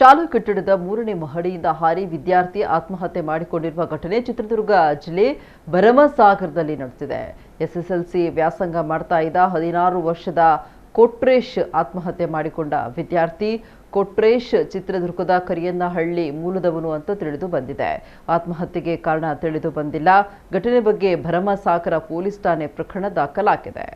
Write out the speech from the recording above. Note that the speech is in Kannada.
ಶಾಲಾ ಕಟ್ಟಡದ 3ನೇ ಮಹಡಿಯಿಂದ ಹಾರಿ ವಿದ್ಯಾರ್ಥಿ ಆತ್ಮಹತ್ಯೆ ಮಾಡಿಕೊಂಡಿರುವ ಘಟನೆ ಚಿತ್ರದುರ್ಗ ಜಿಲ್ಲೆ ಭರಮಸಾಗರದಲ್ಲಿ ನಡೆದಿದೆ. ಎಸ್ಎಸ್ಎಲ್ಸಿ ವ್ಯಾಸಂಗ ಮಾಡ್ತಾ ಇದ್ದ 16 ವರ್ಷದ ಕೊಟ್ರೇಶ್ ಆತ್ಮಹತ್ಯೆ ಮಾಡಿಕೊಂಡ ವಿದ್ಯಾರ್ಥಿ. ಕೊಟ್ರೇಶ್ ಚಿತ್ರದುರ್ಗದ ಕರಿಯನ್ನಹಳ್ಳಿ ಮೂಲದವನು ಅಂತ ತಿಳಿದು ಬಂದಿದೆ. ಆತ್ಮಹತ್ಯೆಗೆ ಕಾರಣ ತಿಳಿದು ಬಂದಿಲ್ಲ. ಘಟನೆ ಬಗ್ಗೆ ಭರಮಸಾಗರ ಪೊಲೀಸ್ ಠಾಣೆ ಪ್ರಕರಣ ದಾಖಲಾಗಿದೆ.